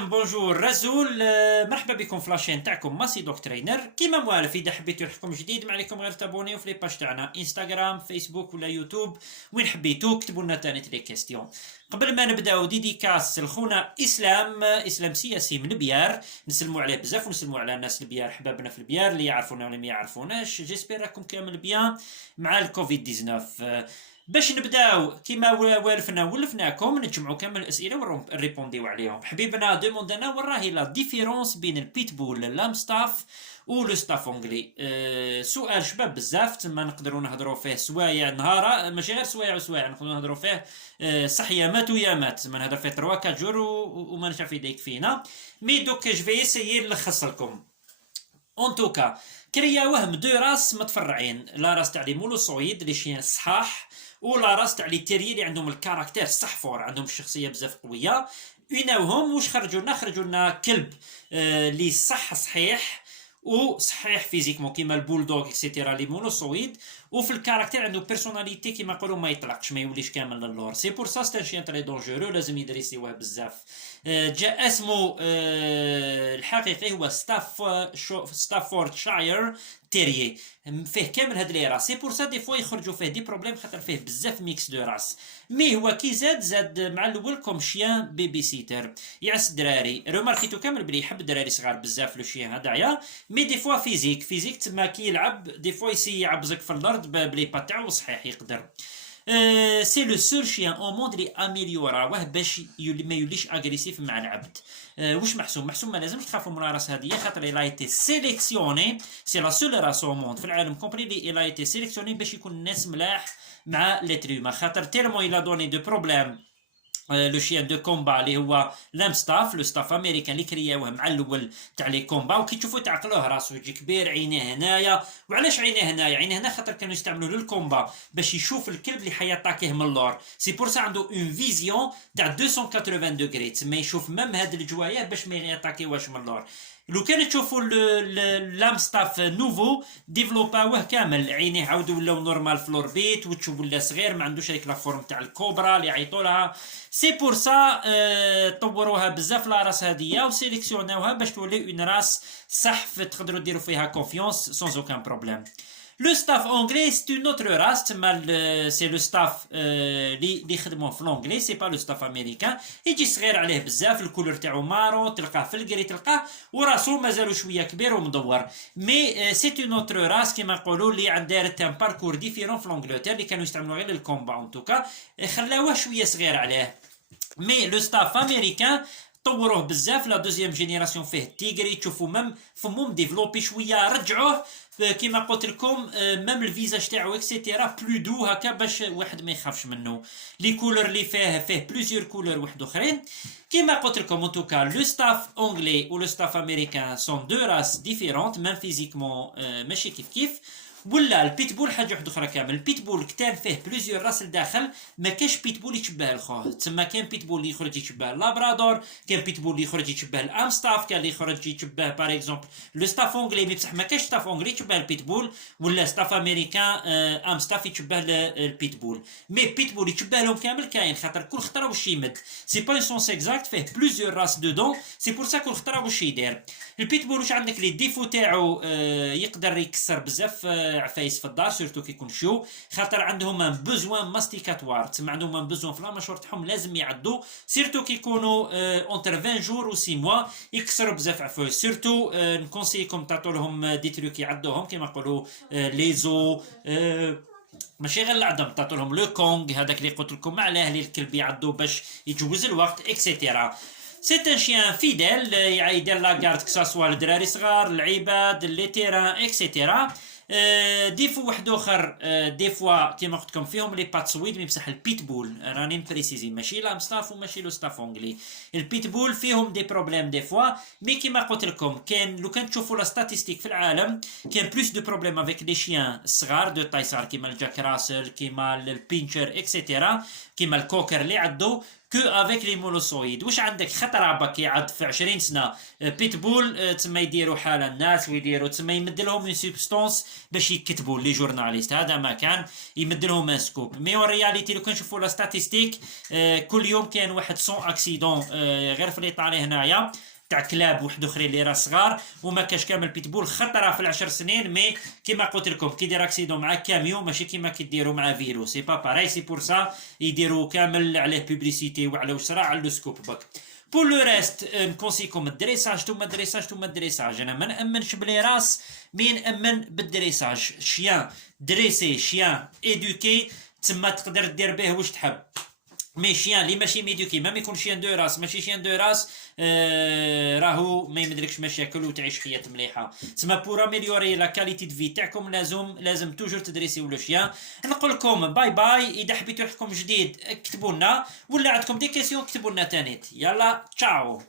نعم بونجور رزول، مرحبا بكم في لاشين تاعكم ماسي دوك ترينر. كيما موالف اذا حبيتو يلحقكم جديد ما عليكم غير تابونيو في لي باج تاعنا انستغرام فيسبوك ولا يوتيوب، وين حبيتو كتبوا لنا تاني لي كيستيون. قبل ما نبداو ديديكاس لخونا اسلام سياسي من بيار، نسلموا عليه بزاف ونسلموا على الناس البيار حبابنا في البيار اللي يعرفونا ولا ما يعرفوناش. جيسبر راكم كامل بيان مع الكوفيد 19. باش نبداو كيما ولفناكم نجمعوا كامل الاسئله ونريبونديو عليهم. حبيبنا دوموندنا وين راهي لا ديفيرونس بين البيتبول لامستاف و لو ستاف اونغلي. سؤال شباب بزاف تما نقدروا نهضروا فيه سوايع نهار، ماشي غير سوايع وسوايع، نقدروا نهضروا فيه صح يامات ويامات، تما نهضر فيه 3 4 جور وما نشاف يديك فينا. مي دوك جو في اسيي نلخص لكم. اون توكا كرياوه من دو راس متفرعين، لا راس تاع لي مولوسويد لي شيان الصحاح، ولا راس تاع لي تيري اللي عندهم الكاركتير صح فور، عندهم الشخصيه بزاف قويه. ويناوهم واش خرجوا لنا كلب اللي صح صحيح وصحيح فيزيكمون كيما البولدوغ اكسيتيرا لي مونوسويد، وفي الكاركتير عنده بيرسوناليتي كيما نقولوا ما يطلقش ما يوليش كامل للور. سي بور سا ستان شيان تري دونجورو، لازم يدريسيوه بزاف. جاء اسمه الحقيقي هو ستافورد شاير تيريي، فيه كامل هاد لي راس. سي بور سا دي فوا يخرجوا فيه دي بروبليم خاطر فيه بزاف ميكس دو راس. مي هو كي زاد مع الاول كوم شيان بيبي سيتر، يعس الدراري. روماركيتو كامل بلي يحب الدراري صغار بزاف لو شيان هدايا. مي دي فوا فيزيك تما كي يلعب دي فوا يسي يعبزك في الارض بلي با تاعو صحيح يقدر. سي لو سول شيان او موند لي اميليوراوه باش ما يوليش اغريسيف مع العبد. واش محسوم ما لازمش تخافوا من راس هذه خاطر الا ايتي سيليكسيوني، سي لا سول راس او موند في العالم كومبري لي الا ايتي سيليكسيوني باش يكون الناس ملاح مع لي خاطر تيرمون الا دوني دو بروبليم. لو شيان دو كومبا اللي هو لامستاف لو ستاف امريكان اللي كرياوه مع الاول تاع لي كومبا، وكي تشوفوا تعقلوه راسو يجي كبير، عينيه هنايا. وعلاش عينيه هنايا؟ عينيه هنا خاطر كانوا يستعملوا للكومبا باش يشوف الكلب اللي حيطاكيه من اللور. سي بور سا عنده اون فيزيون تاع 280 دوغري، تما يشوف ميم هاد الجوايه باش ما يطاكيوهش من اللور. لو كان تشوفوا لامستاف نوفو ديفلوباوه كامل، عينيه عاودوا ولاو نورمال في لوربيت، وتشوف ولا صغير ما عندوش هذيك لا فورم تاع الكوبرا اللي يعيطوا لها. سي بور سا طوروها بزاف لا راس هذيا وسيليكسيوناوها باش تولي اون راس صح تقدروا ديروا فيها كونفيونس سون اوكان بروبليم. لو ستاف اونغلي سي اون اوتر راس، تما سي لو ستاف اللي يخدموا في لونغلي، سي با لو ستاف امريكان. يجي صغير عليه بزاف، الكولور تاعو مارو، تلقاه في الكري تلقاه، وراسو مازالو شويه كبير ومدور. مي سي اون اوتر راس كيما نقولوا اللي دارت ان باركور ديفيرون في لونجلتير اللي كانوا يستعملوا غير للكومبا اون توكا، خلاوه شويه صغير عليه. مي لو ستاف امريكان طوروه بزاف، لا دوزيام جينيراسيون فيه تيغري، تشوفوا ميم فمهم ديفلوبي شويه، رجعوه كيما قلت لكم ميم الفيزاج تاعو اكسيتيرا بلو دو هكا باش واحد ما يخافش منه. لي كولور اللي فيه بليزيور كولور واحد اخرين. كيما قلت لكم ان توكا لو ستاف اونغلي و لو ستاف امريكان سون دو راس ديفيرونت ميم فيزيكمون ماشي كيف. ولا البيتبول حاجه واحده اخرى كامل. البيتبول كتان فيه بليزيور راس لداخل، ما كاش بيتبول يتشبه الخوه، تما كان بيتبول اللي يخرج يتشبه اللابرادور، كان بيتبول اللي يخرج يتشبه الامستاف، كان اللي يخرج يتشبه باغ اكزومبل لو ستاف اونغلي. مي بصح ما كاش ستاف اونغلي يتشبه البيتبول، ولا ستاف امريكان امستاف يتشبه البيتبول. مي بيتبول يتشبه لهم كامل كاين خاطر كل خطره واش يمد، سي با سونس اكزاكت، فيه بليزيور راس دودون. سي بور سا كل خطره واش يدير. البيتبول واش عندك لي ديفو تاعو يقدر يكسر بزاف عفايس في الدار، سورتو كي يكون شيو، خاطر عندهم ان بوزوان ماستيكاتوار، تما عندهم ان بوزوان في لاماشور تاعهم لازم يعدوا، سورتو كي يكونوا اونتر 20 جور و 6 موا يكسروا بزاف عفايس. سورتو نكونسيكم تعطوا لهم دي تروك يعدوهم كيما نقولوا ليزو، ماشي غير العظم، تعطوا لهم لو كونغ هذاك اللي قلت لكم عليه اللي الكلب يعدو باش يجوز الوقت اكسيتيرا. سي ان شيان فيديل يدير لاكارد كساسوا الدراري صغار، العباد، لي تيران اكسيتيرا. ديفو واحد اخر دي فوا كيما قلت لكم فيهم لي باتسويد، مي بصح البيتبول راني نبريسيزي ماشي لامستاف وماشي لو ستاف اونغلي، البيتبول فيهم دي بروبليم دي فوا. مي كيما قلت لكم كان لو كان تشوفوا لا ستاتيستيك في العالم كان بلوس دو بروبليم افيك لي شيان الصغار دو تاي صغار كيما الجاك راسل، كيما البينشر اكسيتيرا، كيما الكوكر اللي عدو كو افيك لي مولوسويد. واش عندك خطره باك يعض في 20 سنه بيتبول تما يديروا حاله الناس ويديروا تما يمد لهم اون سوبستونس باش يكتبوا لي جورناليست. هذا ما كان يمد لهم ان سكوب. مي رياليتي لو كنشوفوا لا ستاتيستيك كل يوم كاين واحد 100 اكسيدون غير في ايطاليا هنايا تاع كلاب واحد اخرين اللي راه صغار وما كاش كامل بيتبول خطره في العشر سنين. مي كيما قلت لكم كي دير اكسيدون مع كاميون ماشي كيما كيديروا مع فيلو سي با باراي. سي بور سا يديروا كامل عليه بوبليسيتي وعلى واش راه على لو سكوب باك. بور لو ريست نكونسيكم الدريساج ثم الدريساج ثم الدريساج. انا ما نامنش بلي راس مي نامن بالدريساج. شيان دريسي شيان ايدوكي تما تقدر دير به واش تحب. مي شيان اللي ماشي ميدوكي ما يكون شيان دو راس ماشي شيان دو راس راهو ما يمدلكش مشاكل وتعيش حياه مليحه. تسمى بور اميليوري لا كاليتي دو في تاعكم لازم توجور تدريسيو لو شيان. نقول لكم باي باي. اذا حبيتوا لكم جديد اكتبوا لنا ولا عندكم دي كيسيون اكتبوا لنا تانيت. يلا تشاو.